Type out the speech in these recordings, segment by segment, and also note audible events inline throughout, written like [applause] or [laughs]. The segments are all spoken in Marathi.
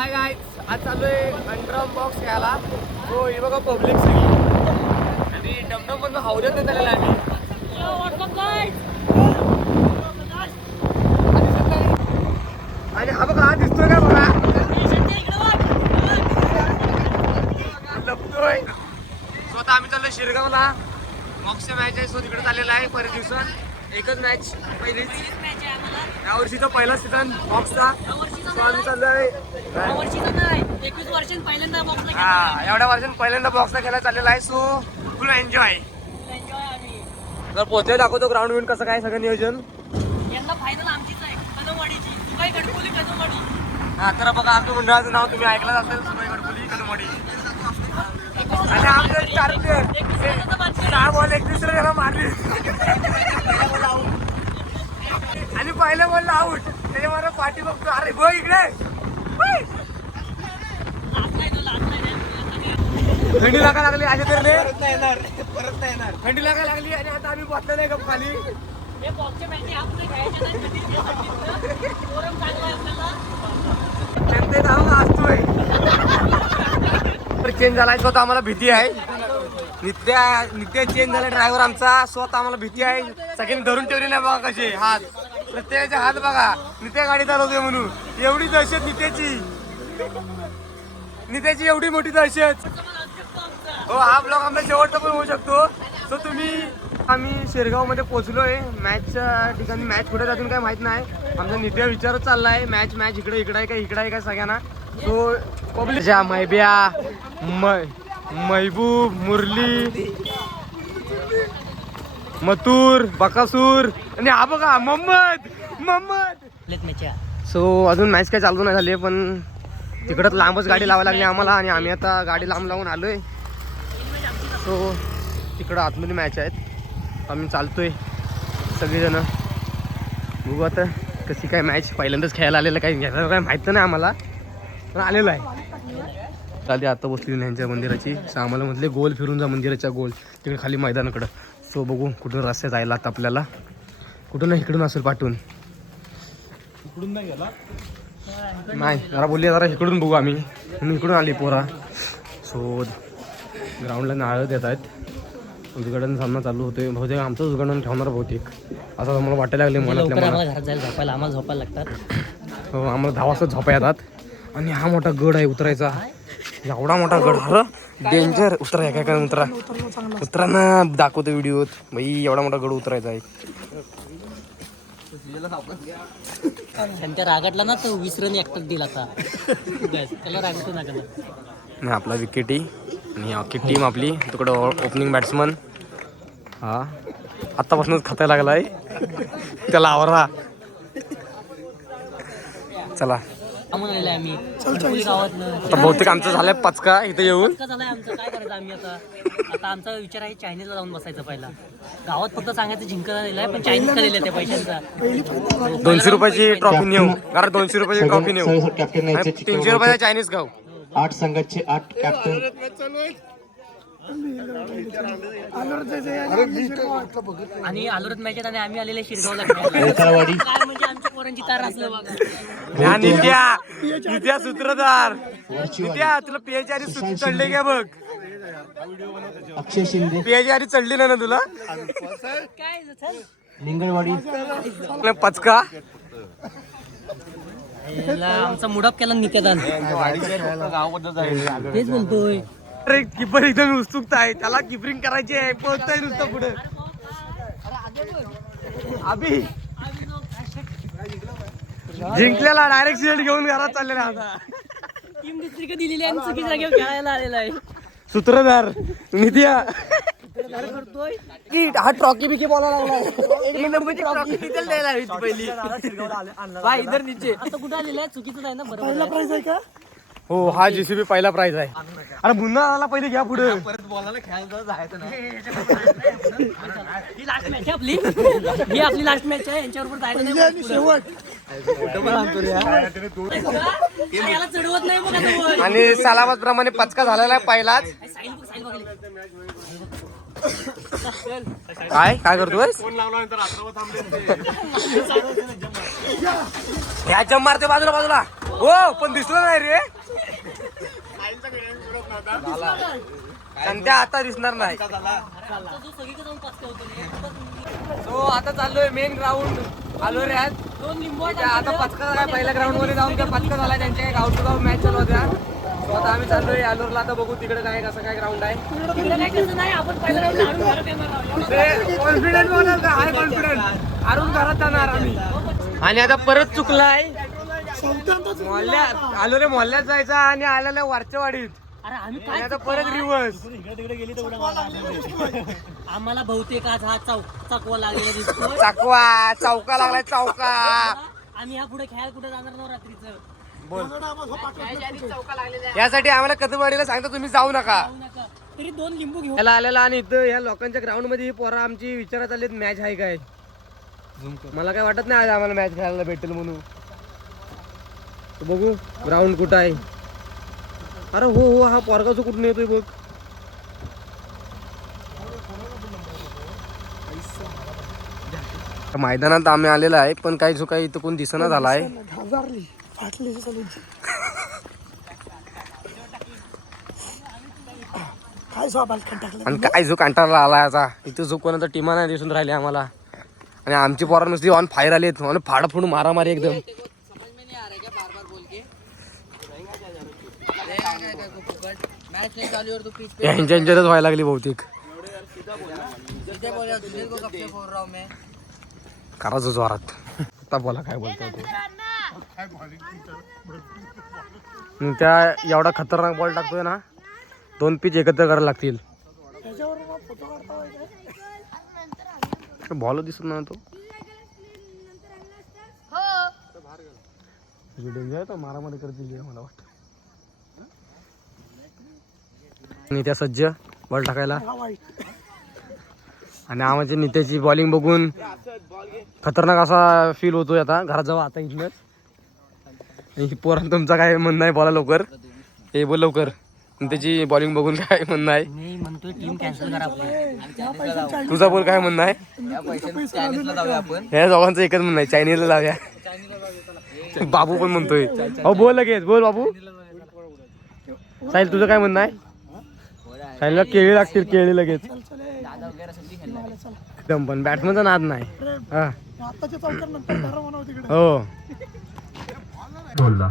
हाय गाय आज चालू आहे अंडरम बॉक्स घ्यायला हो ही बघा पब्लिक सगळी आणि डमडम पण हावऱ्यात नाही झालेला आम्ही आणि हा बघा हा दिसतोय का बघा? लपतोय. स्वतः आम्ही चाललोय शिरगावला. बॉक्सचा मॅच आहे सो तिकडे चाललेला आहे बरेच दिवसात. एकच मॅच पहिलीच. या वर्षीचा पहिला सीझन बॉक्सचा हा एवढ्या वर्षांत पहिल्यांदा बॉक्सला खेळायला चाललेला आहे. सो फुल एन्जॉय जर पोहोचले दाखवतो ग्राउंड विन कसं काय सगळं नियोजन. यंदा फायनल आमचीच आहे. कदमवाडीची. गडकोली कदमवाडी. हा तर बघा आपल्या मंडळाचं नाव तुम्ही ऐकलं असेल. सुबाई गडकुली कदमवाडी. आणि आमचे चार प्लेअर सहा बॉल एकवीस रन मारली. आणि पहिल्या बॉल आउट मला पाठी बघतो. अरे बघ इकडे. थंडी लागा लागली अशा तर परत नाही येणार परत नाही येणार थंडी लागा लागली आणि आता आम्ही बसलो नाही गप खाली. हे मॅची आपण खेळायच्या नाही कधी ते सांगितलं. फोरम चांगला आहे आपल्याला जनतेत आहो असतोय तर चेंज झालाय स्वतः आम्हाला भीती आहे. नित्या नित्या चेंज झाला ड्रायव्हर आमचा. स्वतः आम्हाला भीती आहे. सगळ्यांनी धरून ठेवले नाही बघा कसे. हात. प्रत्येकाचे हात बघा. नित्या गाडी चालवतोय म्हणून. एवढी दहशत नित्याची. नित्याची एवढी मोठी दहशत. हो हा ब्लॉग आमचा शेवटचा पण होऊ शकतो. सो तुम्ही आम्ही शिरगावमध्ये पोहोचलोय. मॅचच्या ठिकाणी मॅच कुठे जातून काय माहीत नाही. आमचा नित्या विचारच चाललाय. मॅच मॅच इकडे इकडे आहे का इकडे आहे का सगळ्यांना. सो पब्लिक मैब्या मै महबूब मुरली मतूर बकासूर आणि हा बघा मोहम्मद मोहम्मद. सो अजून मॅच काय चालू नाही झाली पण तिकडं लांबच गाडी लावावी लागली आम्हाला आणि आम्ही आता गाडी लांब लावून आलोय. सो तिकडं आतमध्ये मॅच आहेत. आम्ही चालतोय सगळेजण. बघू आता कशी काय मॅच पहिल्यांदाच खेळायला आलेलं काही घ्यायला काय माहीत नाही आम्हाला. पण आलेलो आहे. चालते आता बसली यांच्या मंदिराची. सो आम्हाला म्हटले गोल फिरून जा मंदिराच्या गोल. तिकडे खाली मैदानाकडं. सो बघू कुठून रस्ते जायला आता आपल्याला. कुठून नाही इकडून असेल पाठवून. नाही जरा बोलली जरा इकडून बघू आम्ही. म्हणून इकडून आली पोरा. सो ग्राउंडला नारळ देत आहेत. उद्घाटन सामना चालू होतोय. बहुतेक आमचं उद्घाटन ठेवणार बहुतेक. असं मला वाटायला लागले मनात. आम्हाला घरात जायला झोपायला आम्हाला झोपायला लागतात. हो आम्हाला दहा वाजता झोपा येतात. आणि हा मोठा गड आहे उतरायचा. एवढा मोठा गड. अरे डेंजर उतरा एका काय उतरा. उतरा ना दाखवतो व्हिडिओत बाई एवढा मोठा गड उतरायचा आहे. त्यांच्या रागातला ना तो विसरून एकटाच दिला त्याला रागवतो ना आपला विकेटी आणि अख्खी टीम आपली. तिकडं ओपनिंग बॅट्समन हा. आत्तापासूनच खाता लागलाय. त्याला आवरा. चला. थांबून आलेलो आहे आम्ही. गावातनं बहुतेक आमचं झालंय पचका इथं येऊन. झालंय आमचं. काय करायचं आम्ही आता? आता आमचा विचार आहे चायनीजला जाऊन बसायचं पहिला. गावात फक्त सांगायचं जिंकला दिलाय पण चायनीज का दिलाय त्या पैशांचा. दोनशे रुपयाची ट्रॉफी नेऊ. कारण दोनशे रुपयाची ट्रॉफी नेऊ. तीनशे रुपयाचा चायनीज खाऊ आठ संघाचे आठ कॅप्टन आणि आलोरत मॅच आणि आम्ही आलेले शिरगावला [laughs] काय म्हणजे आमच्या पोरांची तार असलं बघा. ह्या नित्या नित्या सूत्रधार. नित्या तुला पीएच आधी सूत्र चढले का बघ? अक्षय शिंदे. पीएच आधी चढली ना तुला? काय झालं? लिंगळवाडी तुला पचका? याला आमचा मुडप केला निकेतन. तेच बोलतोय. अरे किपर एकदम उत्सुकता आहे. त्याला किपरिंग करायची आहे. पोहोचताय नुसतं पुढे. अभि. जिंकलेला डायरेक्ट सीट घेऊन घरात चाललेला आता. टीम दुसरी का दिलेली आणि चुकीच्या जागेवर खेळायला आलेला आहे. सूत्रधार करतोय. की हा ट्रॉकी बिकी बोला लागला. पहिली. बाय इधर नीचे. आता कुठं आलेला आहे? चुकीचं आहे ना बरोबर आहे. हो हा जेसीबी पहिला प्राइज आहे. अरे मुन्ना पहिले घ्या पुढे. ही लास्ट मॅच आहे आपली. ही आपली लास्ट मॅच आहे यांच्याबरोबर जायचं नाही. पुढं. याला चढवत नाही बघ आता. वर. आणि सलामत प्रमाणे पचका झालेला आहे पहिलाच. काय? काय करतोय ह्या जम मारते बाजूला बाजूला. हो पण दिसलं नाही रे. संध्या आता दिसणार नाही. सो आता चाललोय मेन ग्राउंड आलो रे आज. दोन लिंबू त्या आता पचका काय पहिल्या ग्राउंडमध्ये जाऊन त्या पचका झाला त्यांच्या गाव टू गाव मॅच चालू होत्या. आता आम्ही चाललोय आलोरला. आता बघू तिकडे काय कसं काय ग्राउंड आहे. कॉन्फिडन्स बोलाल का? हाय कॉन्फिडन्स अरुण घरात जाणार आम्ही. आणि आता परत चुकलाय. मोहल्ल्यात आलो रे मोहल्ल्यात जायचा आणि आलेल्या वरच्या वाडीत. अरे आम्ही आणि काय आता परत रिव्हर्स आम्हाला बहुतेक आज हा चौक चकवा लागलेला दिसतोय. चाकवा चौका लागलाय चौका. आम्ही ह्या पुढे खेळायला कुठे जाणार ना रात्रीचं यासाठी आम्हाला कदमवाडीला सांगतो तुम्ही जाऊ नका. तरी दोन लिंबू घेऊ याला आलेला आणि इथं या लोकांच्या ग्राउंडमध्ये ही पोरं आमची विचारत आलीत मॅच आहे काय? मला काय वाटत नाही आज आम्हाला मॅच खेळायला भेटेल म्हणून. बघू ग्राउंड कुठं आहे. अरे हो हो हा पोरगाचं कुठून येतोय बघ. मैदानात आम्ही आलेला आहे पण काही जो काही इथं कोण दिसना झाला आहे. आणि काय जो कंटाळा आला आता. इथं जो कोणाचा टीमा नाही दिसून राहिली आम्हाला. आणि आमची पोरं नुसती ऑन फायर आली आणि मारा मारामारी एकदम. यांच्या यांच्यातच व्हायला लागली बहुतेक. करायचं जोरात. आता बोला काय बोलतो ते. त्या एवढा खतरनाक बॉल टाकतोय ना दोन पिच एकत्र करायला लागतील. बॉल दिसत ना तो. डेंजर तो मारामारी करतील हे मला वाटतं. आणि त्या सज्ज बॉल टाकायला. आणि आमच्या नित्याची बॉलिंग बघून खतरनाक असा फील होतोय आता घरात जाऊ आता इथनंच. आणि पोरांना तुमचा काय म्हणणं आहे? बोला लवकर. हे बोल लवकर. आणि त्याची बॉलिंग बघून काय म्हणणं आहे? मी म्हणतोय टीम कॅन्सल करा आपली. तुझा बोल काय म्हणणं आहे? ह्या दोघांचं एकच म्हणणं आहे. चायनीजला लावूया. बाबू पण म्हणतोय. अहो बोल लगेच. बोल बाबू. साहिल तुझं काय म्हणणं आहे? साहिलला केळी लागतील केळी लगेच. एकदम पण. बॅट्समनचा नाद नाही. हा. हो. बोलला.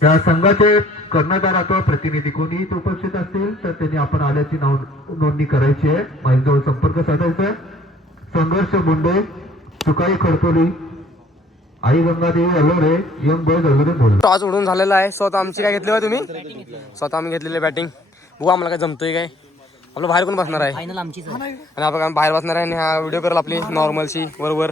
त्या संघाचे कर्णधार अथवा प्रतिनिधी कोणीही इथे उपस्थित असतील तर त्यांनी आपण आल्याची नाव नोंदणी करायची आहे. माझ्याजवळ संपर्क साधायचा आहे. संघर्ष मुंडे सुकाई खडतोली आई गंगादेवी अलोरे यंग बॉयज अलोरे बोल टॉस उडून झालेला आहे. स्वतः आमची काय घेतली तुम्ही? स्वतः आम्ही घेतलेली बॅटिंग बघू आम्हाला काय जमतोय काय. आपलं बाहेर कोण बसणार आहे? आणि आपण बाहेर बसणार आहे आणि हा व्हिडिओ करेल आपली नॉर्मलची बरोबर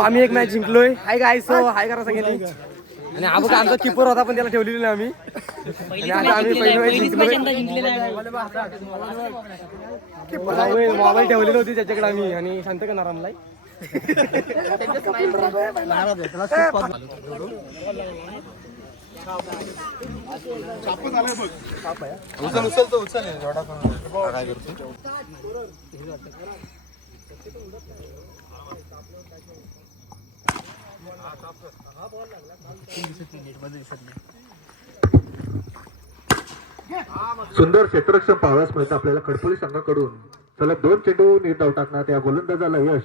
आम्ही एक मॅच जिंकलोय. हाय गाय सो हाय करा सगळ्यांनी. आणि हा बघा आमचा किपर होता पण त्याला ठेवलेली नाही आम्ही. आणि आता आम्ही जिंकलेलं आहे, पहिली पहिलीच जिंकलोय. मोबाईल मोबाईल ठेवलेली होती त्याच्याकडे आम्ही आणि शांत करणार आम्हाला. सुंदर क्षेत्ररक्षण पाहाव्यास मिळतं आपल्याला कडपोली संघाकडून. सलग दोन चेंडू निर्धाव टाकण्यात या गोलंदाजाला यश.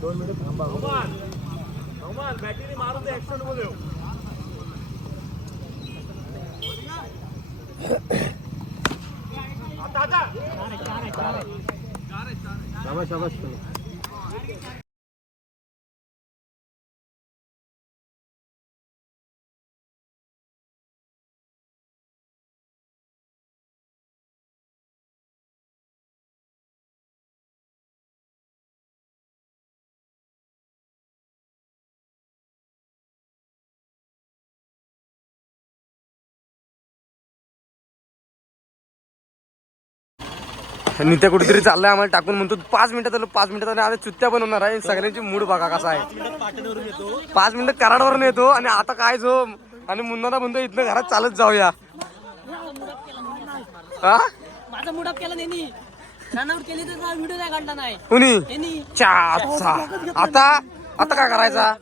दोन मिनिट थांबा भगवान बॅटरी मारून दे एक्स्ट्रा नको देऊ शाबाश शाबाश नित्या कुठेतरी चाललाय आम्हाला टाकून म्हणतो पाच मिनिटात आलो पाच मिनिटात आलो. आता चुत्त्या पण होणार आहे. सगळ्यांची मूड बघा कसा आहे. पाच मिनिटं कराडवरून येतो आणि आता काय जो आणि मुन्ना म्हणतो इथनं घरात चालत जाऊया. हा? माझा मुडाप केला त्यांनी रनआउट केली तर व्हिडिओ नाही काढला नाही. कुणी? चा. आता आता काय करायचा?